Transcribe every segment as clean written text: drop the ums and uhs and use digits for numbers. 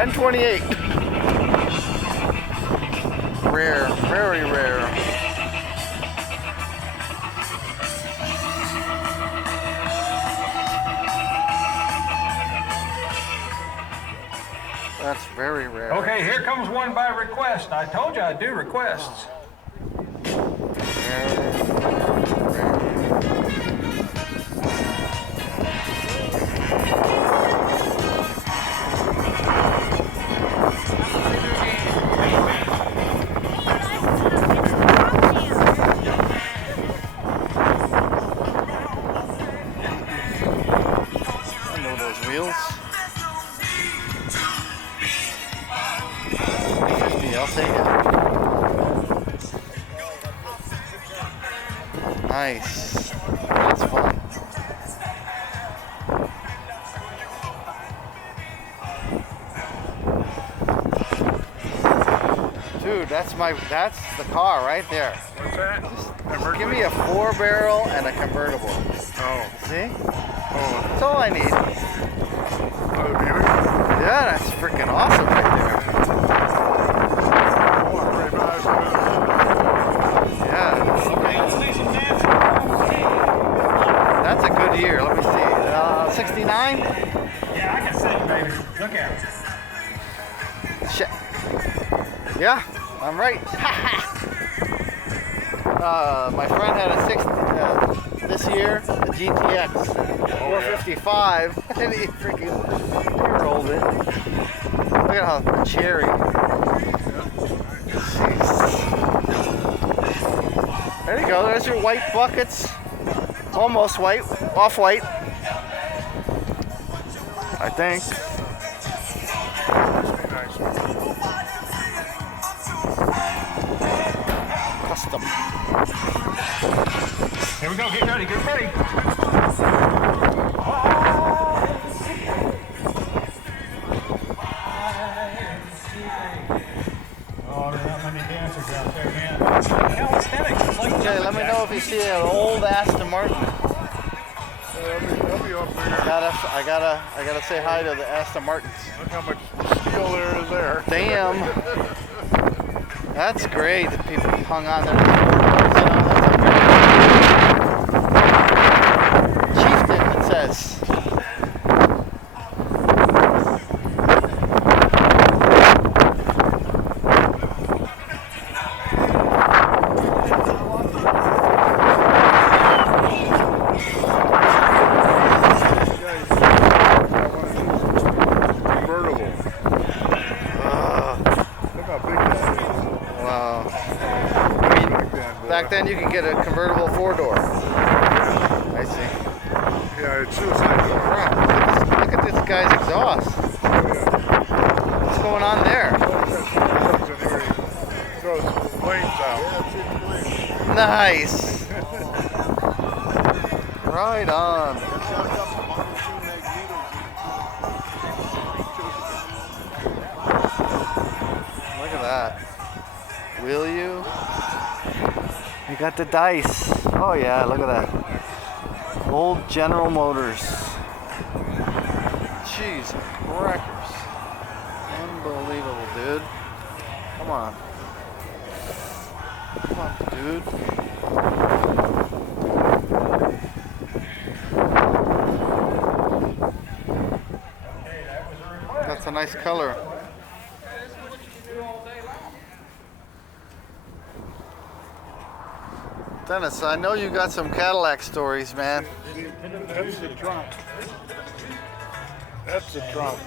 and 28. Rare, very rare. That's very rare. Okay, here comes one by request. I told you I'd do requests. I know those wheels. 50, I'll take it. Nice. That's fun. Dude, that's the car right there. What's that? Just give me a 4-barrel and a convertible. Oh. See? Oh. That's all I need. Oh, the Buick? Yeah, that's freaking awesome right there. Oh, pretty nice. Yeah. That's a good year. Let me see. 69? Yeah, I can see it, baby. Look at it. Shit. Yeah, I'm right. My friend had a this year, a GTX 455, and he freaking rolled it. Look at how cherry. Jeez. There you go. There's your white buckets. Almost white, off-white. I think. Custom. Here we go. Get ready. Get ready. Oh, there's not many dancers out there, man. Calisthenics. It's like Okay, let me know if you see an old Aston Martin. They'll be up there. I gotta say hi to the Aston Martins. Look how much steel there is there. Damn. That's great that people hung on there. Chieftain, it says. Convertible. Look how big that is. Wow. I mean, back then you could get a convertible 4-door. I see. Yeah, it's suicide. Crap, look at this guy's exhaust. What's going on there? Throws flames out. Nice. Right on. Look at that. Will you? You got the dice. Oh yeah, look at that. Old General Motors. Jeez, crackers. Unbelievable, dude. Come on. Come on, dude. That's a nice color. Dennis, I know you got some Cadillac stories, man. That's the trunk. That's the trunk.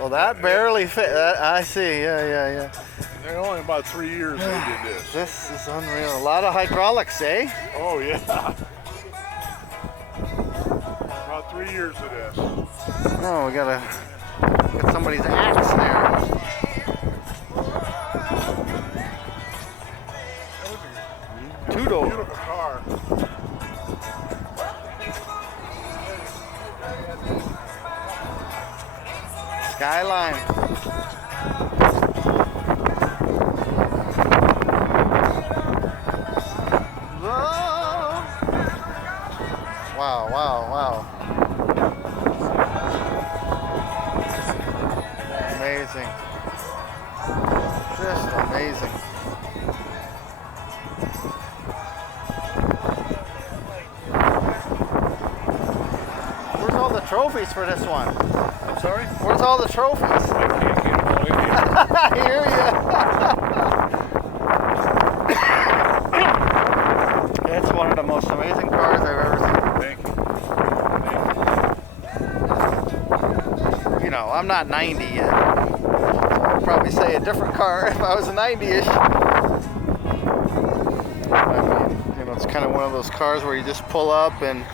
Oh, that barely fit. I see. Yeah. They're only about 3 years they did this. This is unreal. A lot of hydraulics, eh? Oh, yeah. About 3 years of this. Oh, we gotta get somebody's axe there. Two-door. Beautiful car. Skyline. Whoa. Wow. amazing. Where's all the trophies for this one? I'm sorry? Where's all the trophies? I can't get them all in here. I hear ya. It's one of the most amazing cars I've ever seen. Thank you. You know, I'm not 90 yet. So I'd probably say a different car if I was 90-ish. I mean, you know, it's kind of one of those cars where you just pull up and